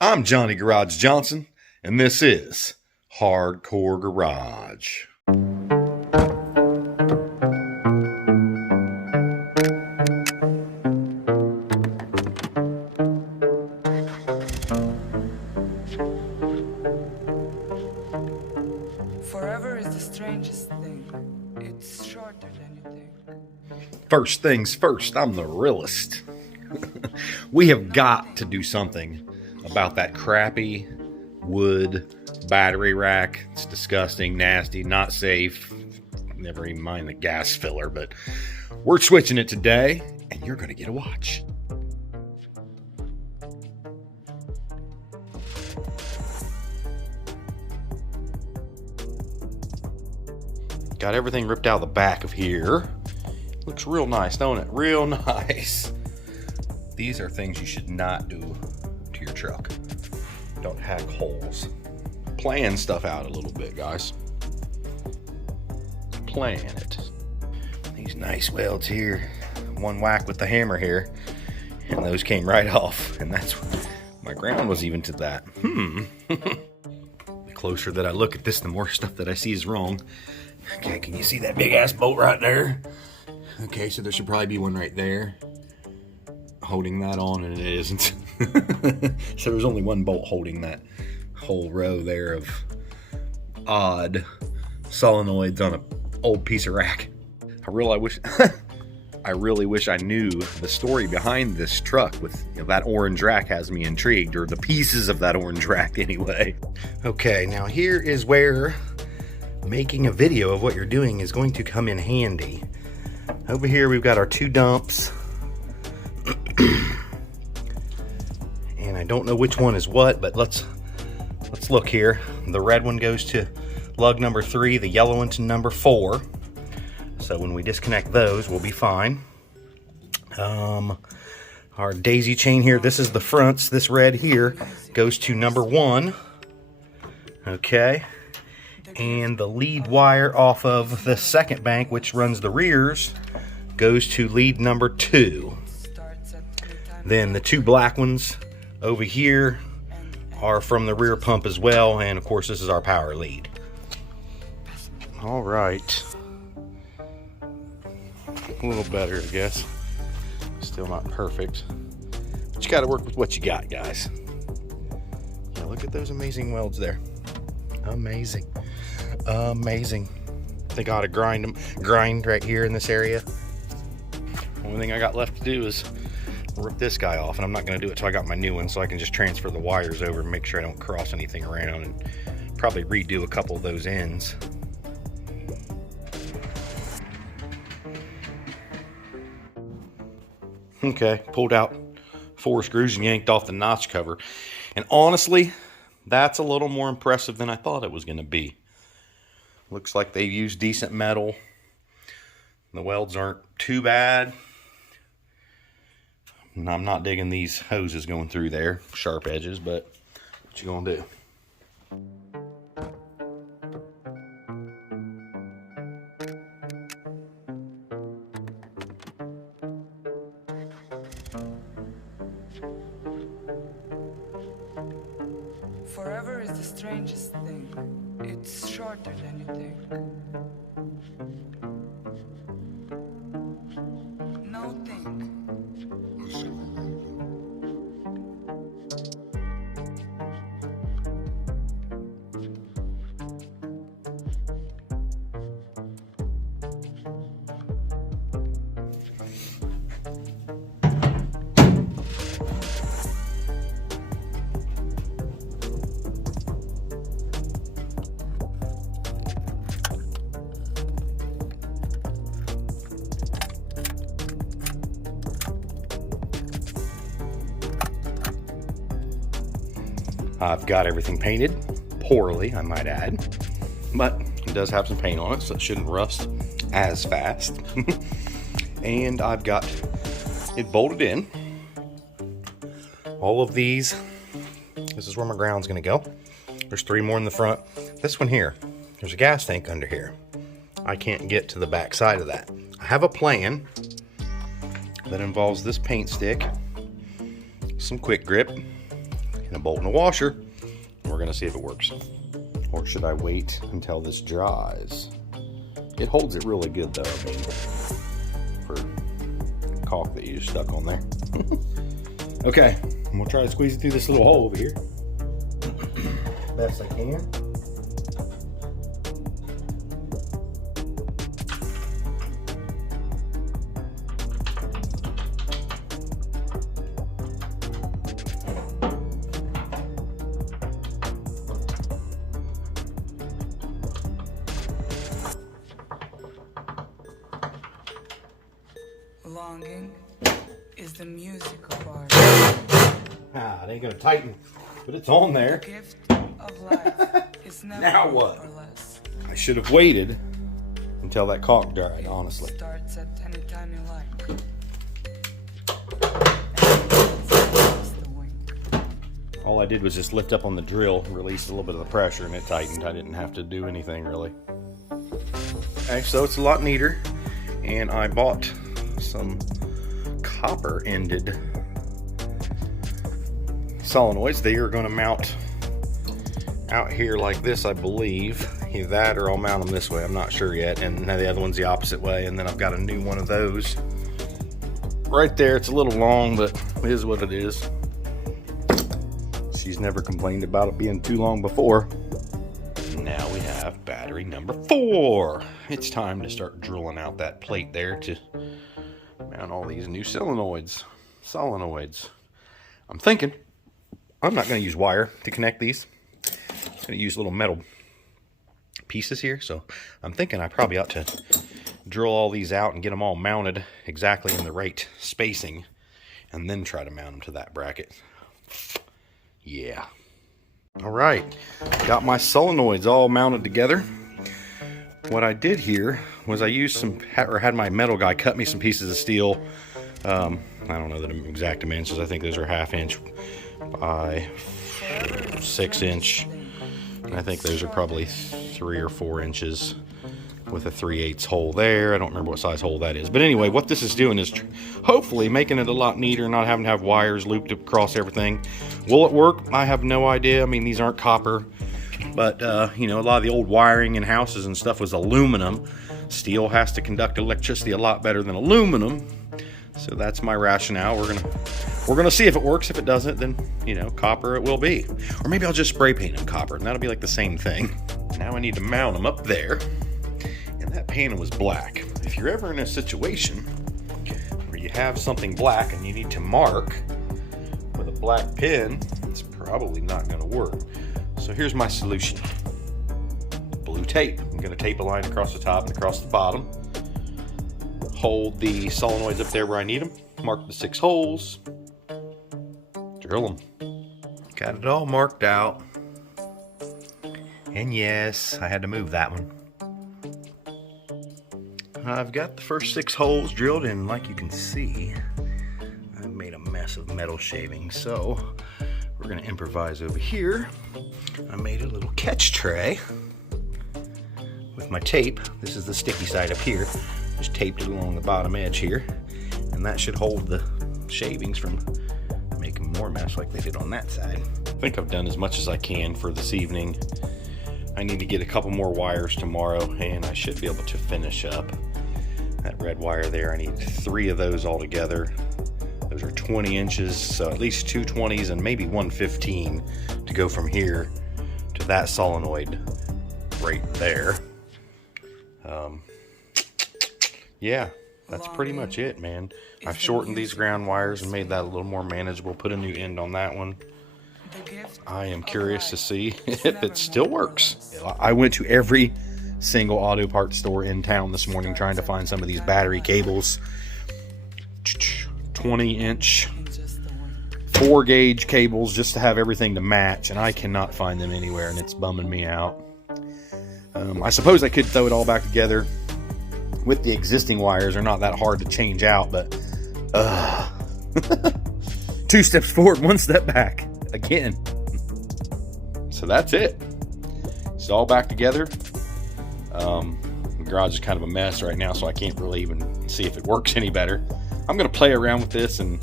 I'm Johnny Garage Johnson, and this is Hardcore Garage. Forever is the strangest thing. It's shorter than you think. First things first, I'm the realist. We have got to do something about that crappy wood battery rack. It's disgusting, nasty, not safe. Never even mind the gas filler, but we're switching it today, and you're going to get a watch. Got everything ripped out of the back of here. Looks real nice, don't it? Real nice. These are things you should not do to your truck. Don't hack holes. Plan stuff out a little bit, guys. Plan it. These nice welds here. One whack with the hammer here, and those came right off. And that's my ground was even to that. The closer that I look at this, the more stuff that I see is wrong. Okay, can you see that big ass bolt right there? Okay, so there should probably be one right there holding that on, and it isn't. So there's only one bolt holding that whole row there of odd solenoids on an old piece of rack. I really wish I knew the story behind this truck with, you know, that orange rack has me intrigued, or the pieces of that orange rack anyway. Okay, now here is where making a video of what you're doing is going to come in handy. Over here we've got our two dumps. And I don't know which one is what, but let's look here. The red one goes to lug number 3, the yellow one to number 4. So when we disconnect those, we'll be fine. Our daisy chain here, this is the fronts. This red here goes to number 1. Okay. And the lead wire off of the second bank, which runs the rears, goes to lead number 2. Then the two black ones over here are from the rear pump as well, and of course this is our power lead. All right, a little better, I guess. Still not perfect, but you got to work with what you got, guys. Yeah, look at those amazing welds there. Amazing. They got to grind right here in this area. Only thing I got left to do is rip this guy off, and I'm not going to do it till I got my new one, so I can just transfer the wires over and make sure I don't cross anything around, and probably redo a couple of those ends. Okay, pulled out 4 screws and yanked off the notch cover, and honestly, that's a little more impressive than I thought it was going to be. Looks like they used decent metal. The welds aren't too bad. I'm not digging these hoses going through there, sharp edges, but what you gonna do? Forever is the strangest thing. It's shorter than you think. No think. I've got everything painted, poorly I might add, but it does have some paint on it, so it shouldn't rust as fast. And I've got it bolted in. All of these, this is where my ground's gonna go. There's 3 more in the front. This one here, there's a gas tank under here. I can't get to the back side of that. I have a plan that involves this paint stick, some quick grip, and a bolt and a washer. And we're gonna see if it works. Or should I wait until this dries? It holds it really good though, I mean, for caulk that you just stuck on there. Okay, I'm gonna try to squeeze it through this little hole over here. Best I can. Longing is the music of art. Ah, it ain't gonna tighten, but it's on The there. gift of life is never Now more what? or less. I should have waited until that caulk dried, honestly. Starts at any time you like. And it's the wink. All I did was just lift up on the drill, release a little bit of the pressure, and it tightened. I didn't have to do anything really. Okay, so it's a lot neater, and I bought some copper-ended solenoids. They are going to mount out here like this, I believe. Either that or I'll mount them this way. I'm not sure yet. And now the other one's the opposite way. And then I've got a new one of those right there. It's a little long, but it is what it is. She's never complained about it being too long before. Now we have battery number 4. It's time to start drilling out that plate there to mount all these new solenoids. I'm thinking I'm not going to use wire to connect these. I'm going to use little metal pieces here. So I'm thinking I probably ought to drill all these out and get them all mounted exactly in the right spacing, and then try to mount them to that bracket. Yeah. All right, got my solenoids all mounted together. What I did here was I used had my metal guy cut me some pieces of steel. I don't know the exact dimensions. I think those are 1/2 inch by 6 inch. I think those are probably 3 or 4 inches with a 3/8 hole there. I don't remember what size hole that is. But anyway, what this is doing is hopefully making it a lot neater, not having to have wires looped across everything. Will it work? I have no idea. I mean, these aren't copper. But, you know, a lot of the old wiring in houses and stuff was aluminum. Steel has to conduct electricity a lot better than aluminum. So that's my rationale. We're gonna see if it works. If it doesn't, then, you know, copper it will be. Or maybe I'll just spray paint them copper, and that'll be like the same thing. Now I need to mount them up there. And that panel was black. If you're ever in a situation where you have something black and you need to mark with a black pen, it's probably not gonna work. So here's my solution. Blue tape. I'm going to tape a line across the top and across the bottom. Hold the solenoids up there where I need them. Mark the 6 holes. Drill them. Got it all marked out. And yes, I had to move that one. I've got the first 6 holes drilled in. Like you can see, I made a mess of metal shavings. So we're going to improvise over here. I made a little catch tray with my tape. This is the sticky side up here. Just taped it along the bottom edge here. And that should hold the shavings from making more mess like they did on that side. I think I've done as much as I can for this evening. I need to get a couple more wires tomorrow, and I should be able to finish up that red wire there. I need 3 of those all together. Those are 20 inches, so at least 2 20s and maybe 1 15 to go from here to that solenoid right there. Yeah, that's pretty much it, man. I've shortened these ground wires and made that a little more manageable. Put a new end on that one. I am curious to see if it still works. I went to every single auto parts store in town this morning trying to find some of these battery cables. 20-inch 4-gauge cables just to have everything to match, and I cannot find them anywhere, and it's bumming me out. I suppose I could throw it all back together with the existing wires. They're not that hard to change out, but 2 steps forward, 1 step back again. So that's it. It's all back together. The garage is kind of a mess right now, so I can't really even see if it works any better. I'm going to play around with this and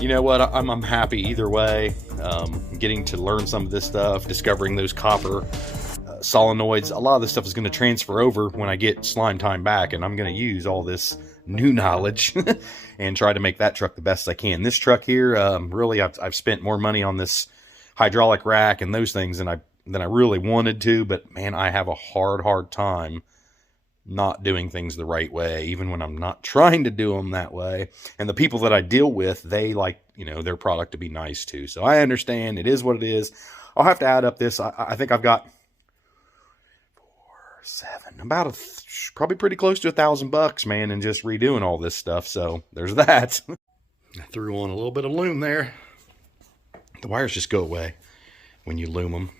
you know what? I'm happy either way. Getting to learn some of this stuff, discovering those copper solenoids. A lot of this stuff is going to transfer over when I get Slime Time back, and I'm going to use all this new knowledge and try to make that truck the best I can. This truck here, really, I've spent more money on this hydraulic rack and those things than I really wanted to, but man, I have a hard time not doing things the right way, even when I'm not trying to do them that way. And the people that I deal with, they like, you know, their product to be nice too. So I understand it is what it is. I'll have to add up this. I think I've got 4, 7, about probably pretty close to $1,000, man, and just redoing all this stuff. So there's that. I threw on a little bit of loom there. The wires just go away when you loom them.